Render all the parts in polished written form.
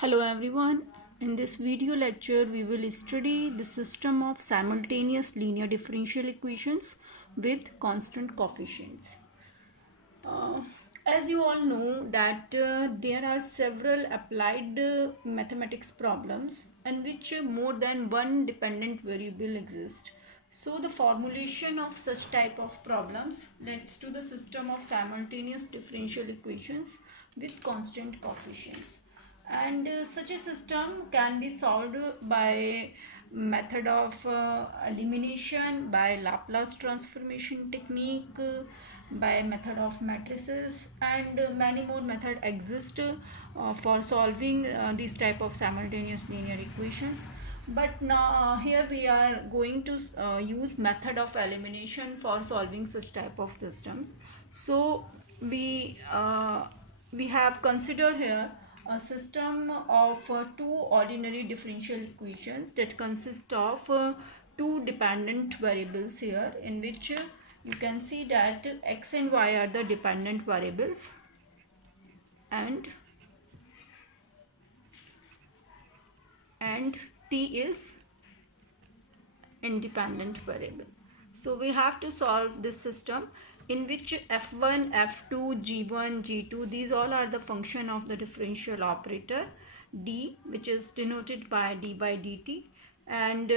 Hello everyone. In this video lecture we will study the system of simultaneous linear differential equations with constant coefficients. Uh, as you all know that there are several applied mathematics problems in which more than one dependent variable exists. So the formulation of such type of problems leads to the system of simultaneous differential equations with constant coefficients. And such a system can be solved by method of elimination, by Laplace transformation technique, by method of matrices, and many more methods exist for solving these type of simultaneous linear equations. But now here we are going to use method of elimination for solving such type of system. So we have considered here a system of two ordinary differential equations that consist of two dependent variables here, in which you can see that x and y are the dependent variables and t is independent variable. So we have to solve this system in which f1, f2, g1, g2, these all are the function of the differential operator d, which is denoted by d by dt, and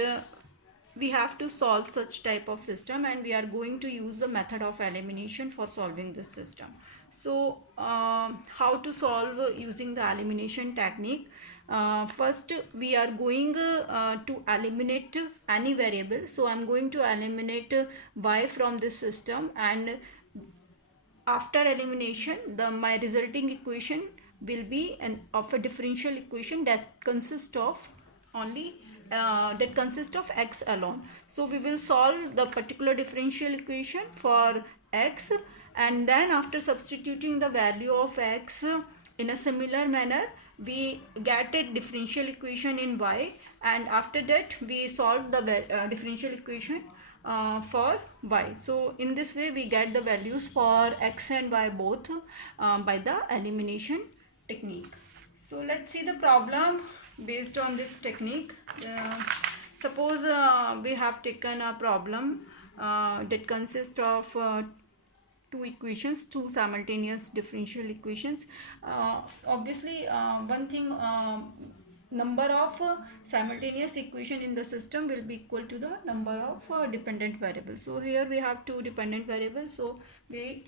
we have to solve such type of system, and we are going to use the method of elimination for solving this system. So how to solve using the elimination technique? First we are going to eliminate any variable. So I'm going to eliminate y from this system, and after elimination my resulting equation will be of a differential equation that consists of only x alone. So we will solve the particular differential equation for x, and then after substituting the value of x in a similar manner we get a differential equation in y, and after that we solve the differential equation for y. So in this way we get the values for x and y both by the elimination technique. So let's see the problem based on this technique. Suppose we have taken a problem that consists of two equations, two simultaneous differential equations. Obviously one thing, number of simultaneous equation in the system will be equal to the number of dependent variables. So here we have two dependent variables, so we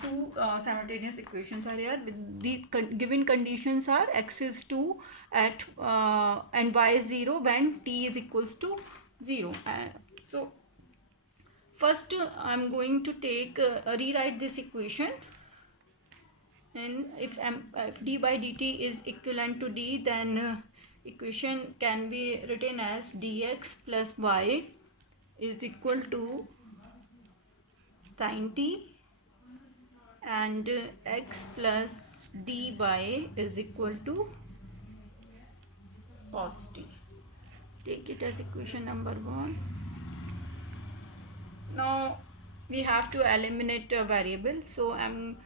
two simultaneous equations are here. The given conditions are x is 2 at and y is 0 when t is equals to 0. So first I'm going to take rewrite this equation, and if d by dt is equivalent to d, then equation can be written as dx plus y is equal to sin t, and x plus dy is equal to cos t. Take it as equation number 1. Now we have to eliminate a variable, so I'm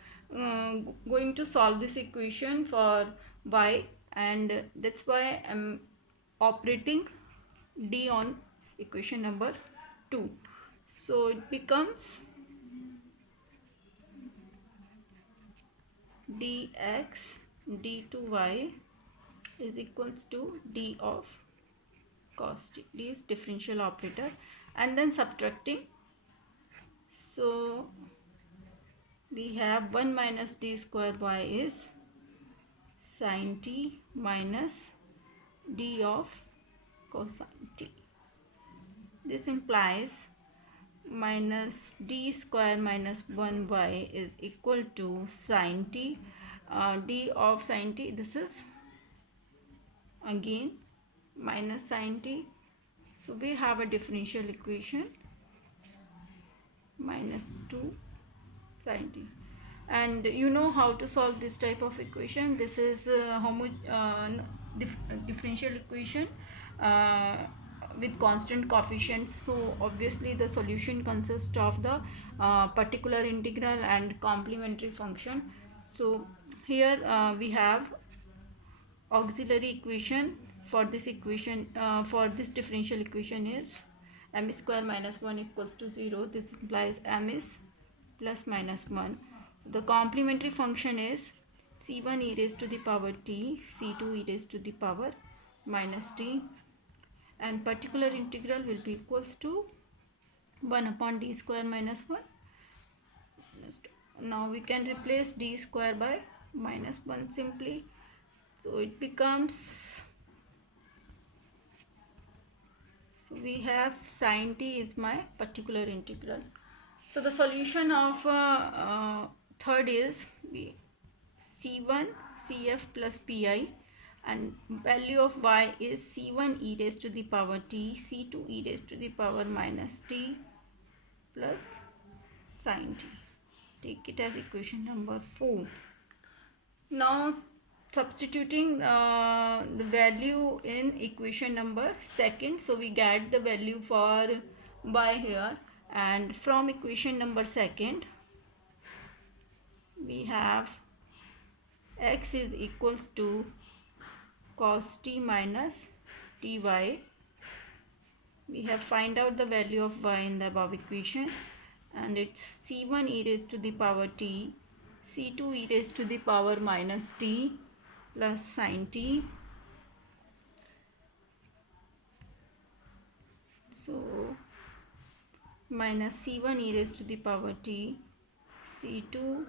going to solve this equation for y, and that's why I'm operating d on equation number 2. So it becomes dx d2y is equals to d of cos t. D is differential operator, and then subtracting. So we have 1 minus d square y is sin t minus d of cosine t. This implies minus d square minus 1y is equal to sin t, d of sin t, this is again minus sin t. So we have a differential equation minus 2 sin t, and you know how to solve this type of equation. This is differential equation with constant coefficients. So obviously the solution consists of the particular integral and complementary function. So here we have auxiliary equation for this equation, for this differential equation is m square minus 1 equals to 0. This implies m is plus minus 1. The complementary function is c1 e raised to the power t, c2 e raised to the power minus t, and particular integral will be equals to 1 upon d square minus 1. Now we can replace d square by minus 1 simply. So it becomes, so we have sine t is my particular integral. So the solution of third is c1 cf plus pi, and value of y is c1 e raised to the power t, c2 e raised to the power minus t plus sine t. Take it as equation number 4. Now substituting the value in equation number second, so we get the value for y here, and from equation number second we have x is equals to cos t minus ty. We have find out the value of y in the above equation, and it's c1 e raised to the power t, c2 e raised to the power minus t plus sine t. So minus c1 e raised to the power t, c2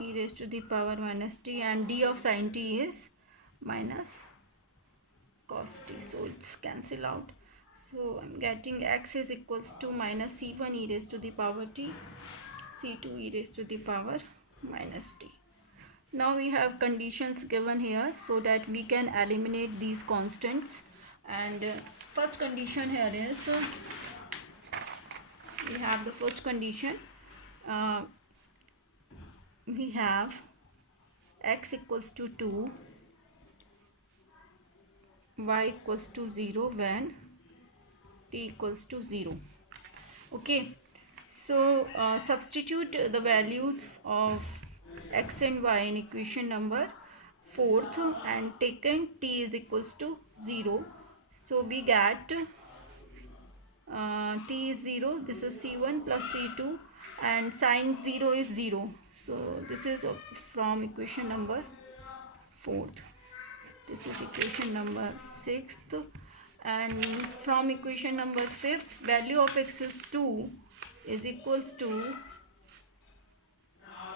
e raised to the power minus t, and d of sine t is minus cos t, so it's cancel out. So I'm getting x is equals to minus c1 e raised to the power t, c2 e raised to the power minus t. Now we have conditions given here so that we can eliminate these constants. And first condition here is, we have the first condition, we have x equals to 2, y equals to 0 when t equals to 0. Okay, so substitute the values of x and y in equation number 4th and taken t is equals to 0. So we get t is 0, this is c1 plus c2, and sine 0 is 0. So this is from equation number 4th. This is equation number 6th, and from equation number 5th, value of x is 2 is equals to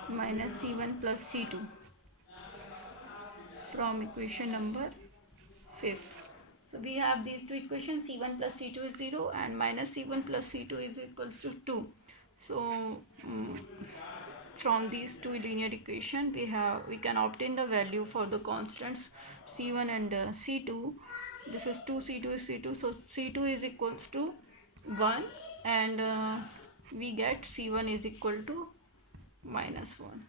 minus c1 plus c2 from equation number 5th. So we have these two equations, c1 plus c2 is 0 and minus c1 plus c2 is equals to 2. So from these two linear equation we can obtain the value for the constants c1 and c2. This is 2, c2 is c2, so c2 is equals to 1, and we get c1 is equal to minus 1.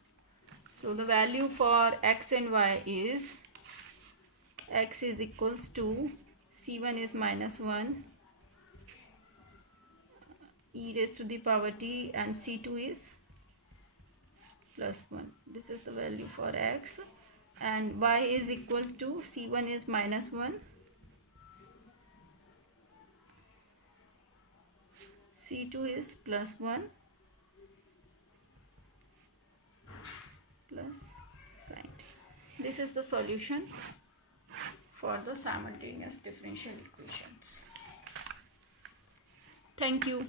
So the value for x and y is x is equals to c1 is minus 1 e raised to the power t, and c2 is plus 1. This is the value for x, and y is equal to c1 is minus 1, c2 is plus 1 plus sine t. This is the solution for the simultaneous differential equations. Thank you.